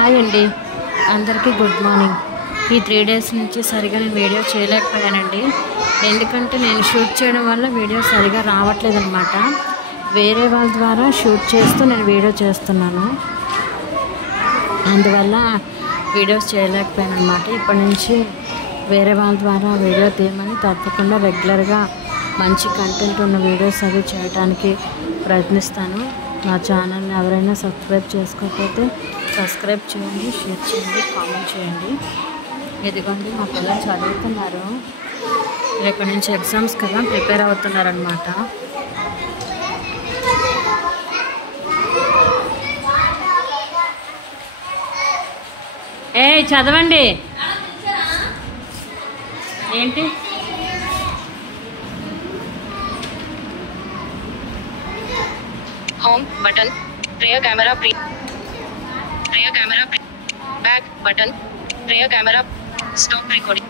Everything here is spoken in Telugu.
హాయ్ అండి, అందరికీ గుడ్ మార్నింగ్. ఈ 3 days నుంచి సరిగా నేను వీడియో చేయలేకపోయానండి. ఎందుకంటే నేను షూట్ చేయడం వల్ల వీడియో సరిగా రావట్లేదు అనమాట. వేరే వాళ్ళ ద్వారా షూట్ చేస్తూ నేను వీడియో చేస్తున్నాను, అందువల్ల వీడియోస్ చేయలేకపోయాను అనమాట. ఇప్పటి నుంచి వేరే వాళ్ళ ద్వారా వీడియో తీయమని తప్పకుండా రెగ్యులర్గా మంచి కంటెంట్ ఉన్న వీడియోస్ అవి చేయడానికి ప్రయత్నిస్తాను. నా ఛానల్ని ఎవరైనా సబ్స్క్రైబ్ చేసుకోకపోతే సబ్స్క్రైబ్ చేయండి, షేర్ చేయండి, కామెంట్ చేయండి. ఇదిగోండి మా పిల్లలు చదువుతున్నారు, రేపటి నుంచి ఎగ్జామ్స్ కదా ప్రిపేర్ అవుతున్నారనమాట. చదవండి. ఏంటి Home button, rear camera, rear camera, back button, rear camera, stop recording.